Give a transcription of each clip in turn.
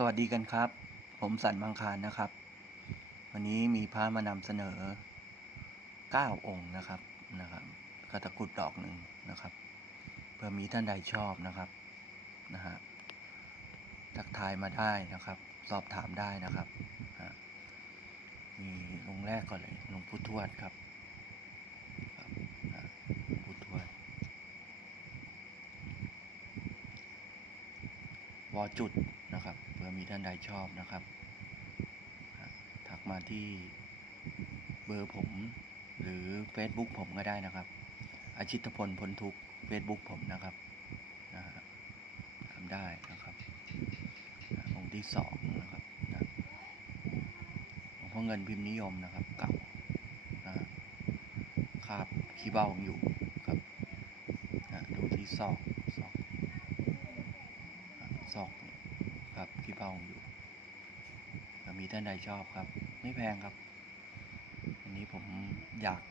สวัสดีกันครับ ผมสันบางคารนะครับ วันนี้มีพระมานำเสนอ 9 องค์นะครับนะครับกระตะกุดดอกหนึ่งนะครับ เพื่อมีท่านใดชอบนะครับนะฮะทักทายมาได้นะครับ สอบถามได้นะครับฮะมีองแรกก่อนเลยหลวงพุทวดครับหลวงพุทวดวอจุด อมีท่านใดชอบนะครับ ทักมาที่เบอร์ผมหรือ Facebook ผมก็ได้นะครับ อาชิตพลพ้นทุก Facebook ผมนะครับนะทำได้นะครับองค์ที่สองนะครับนะหลวงพ่อเงินพิมพ์นิยมนะครับ เก่านะคาบขี้เบ้าอยู่ครับนะดูที่ซอกซอกซอก ครับที่เผาอยู่ถ้ามีท่านใดชอบครับ ไม่แพงครับ อันนี้ผมอยาก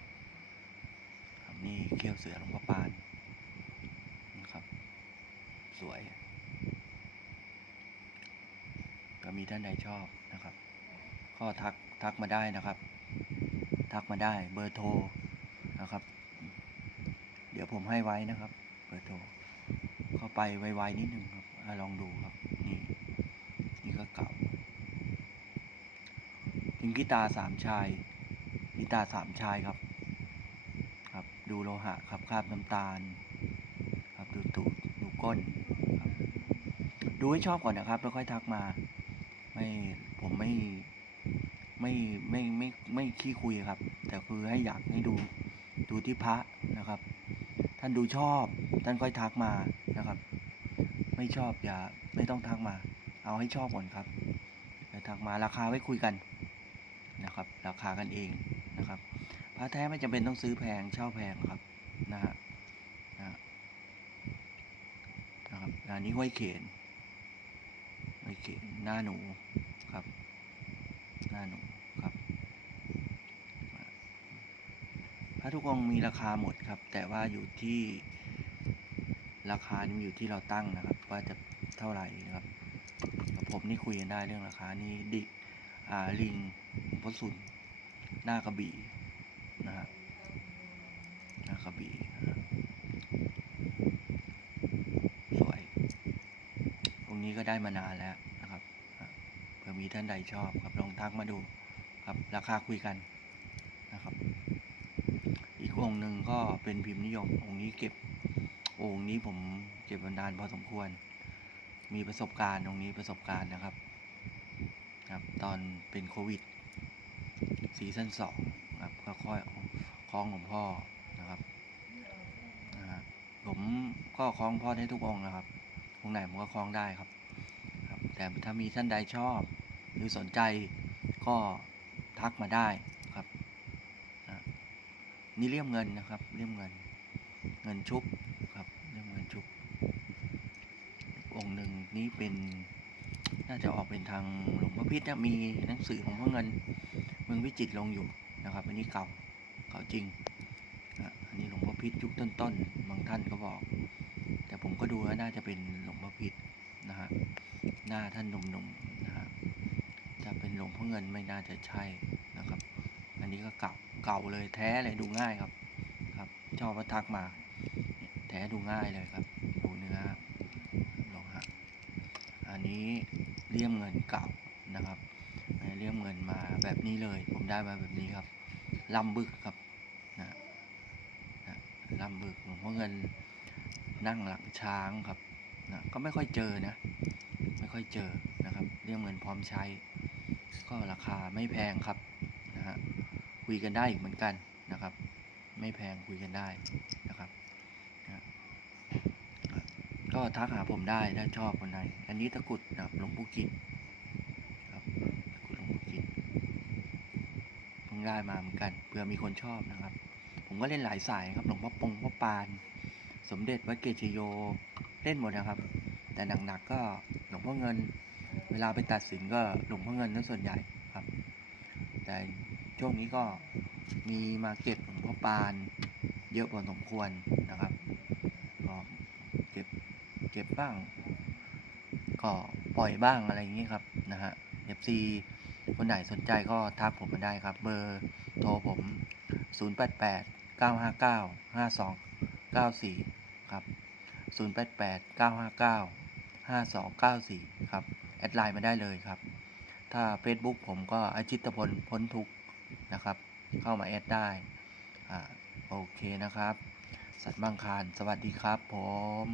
นี่เขี้ยวเสือหลวงพ่อปานนะครับ สวย ก็มีท่านใดชอบนะครับ ก็ทักทักมาได้นะครับ ทักมาได้เบอร์โทรนะครับ เดี๋ยวผมให้ไว้นะครับ เบอร์โทรเข้าไปไวๆนิดนึงครับลองดูครับ นี่ก็เก่าถึงกีตาสามชายกีตาสามชายครับ ครับ ดูโลหะครับคราบน้ำตาล ครับดูตูดดูก้นครับดูให้ชอบก่อนนะครับ แล้วค่อยทักมา ไม่ผมไม่ไม่ไม่ไมไม่ไม่ขี้คุยครับ แต่คือให้อยากให้ดูดูที่พระนะครับ ท่านดูชอบ ท่านค่อยทักมานะครับ ไม่ชอบอย่าไม่ต้องทักมา เอาให้ชอบก่อนครับไปทักมาราคาไว้คุยกันนะครับ ราคากันเองนะครับพระแท้ไม่จำเป็นต้องซื้อแพงเช่าแพงครับนะฮะนะฮะนะครับอันนี้ห้วยเขนห้วยเขนหน้าหนูครับ หน้าหนูครับพระทุกองมีราคาหมดครับ แต่ว่าอยู่ที่ราคานี่อยู่ที่เราตั้งนะครับ ว่าจะเท่าไหร่นะครับ ผมนี่คุยกันได้เรื่องราคานี่ดิอ่าลิงหลวงพสุนหน้ากระบี่นะฮะหน้ากระบี่สวยองนี้ก็ได้มานานแล้วนะครับเผื่อมีท่านใดชอบครับลองทักมาดูครับ ราคาคุยกันนะครับ อีกองหนึ่งก็เป็นพิมพ์นิยมองค์นี้เก็บองค์นี้ผมเก็บบันดาลพอสมควร มีประสบการณ์ตรงนี้ประสบการณ์นะครับครับ ตอนเป็นโควิดซีซั่นสองครับก็ค่อยคล้องของพ่อนะครับนะผมก็คล้องพ่อได้ทุกองนะครับองไหนผมก็คล้องได้ครับครับ แต่ถ้ามีท่านใดชอบ หรือสนใจก็ทักมาได้ครับนะนี่เลี่ยมเงินนะครับ เลี่ยมเงิน เงินชุบครับเลี่ยมเงินชุบ องค์หนึ่งนี้เป็นน่าจะออกเป็นทางหลวงพ่อพิษนะมีหนังสือของพ่อเงินเมืองวิจิตรลงอยู่นะครับ อันนี้เก่าเก่าจริงนะอันนี้หลวงพ่อพิษยุคต้นๆบางท่านก็บอก แต่ผมก็ดูแล้วน่าจะเป็นหลวงพ่อพิษนะฮะหน้าท่านหนุ่มๆนะฮะจะเป็นหลวงพ่อเงินไม่น่าจะใช่นะครับ อันนี้ก็เก่าเก่าเลยแท้เลยดูง่ายครับครับชอบมาทักมาแท้ดูง่ายเลยครับ ดูเนื้อโลหะ อันนี้เลี่ยมเงินเก่านะครับเลี่ยมเงินมาแบบนี้เลย ผมได้มาแบบนี้ครับลำบึกครับนะนะลำบึกหลวงพ่อเงินนั่งหลังช้างครับนะก็ไม่ค่อยเจอนะ ไม่ค่อยเจอนะครับเลี่ยมเงินพร้อมใช้ ก็ราคาไม่แพงครับนะฮะคุยกันได้อีกเหมือนกันนะครับ ไม่แพงคุยกันได้นะครับนะ ก็ทักหาผมได้ถ้าชอบคนไหน อันนี้ตะกุดนะครับหลวงปู่กิจครับตะกุดหลวงปู่กิจเพิ่งได้มาเหมือนกันเผื่อมีคนชอบนะครับ ผมก็เล่นหลายสายครับหลวงพ่อปงพ่อปาน สมเด็จวัดเกจิโยเล่นหมดนะครับ แต่หนักๆก็หลวงพ่อเงิน เวลาไปตัดสินก็หลวงพ่อเงินนั่นส่วนใหญ่ครับ แต่ช่วงนี้ก็มีมาเก็บหลวงพ่อปานเยอะพอสมควรนะครับ ก็เก็บบ้าง ก็ปล่อยบ้างอะไรอย่างนี้ครับนะฮะ FC คนไหนสนใจก็ทักผมมาได้ครับ เบอร์โทรผม 088 959 5294 ครับ 088 959 5294 ครับ แอดไลน์มาได้เลยครับ ถ้า Facebook ผมก็อาชิตพลพ้นทุกนะครับ เข้ามาแอดได้ อ่า โอเคนะครับ สัตว์บางคารสวัสดีครับผม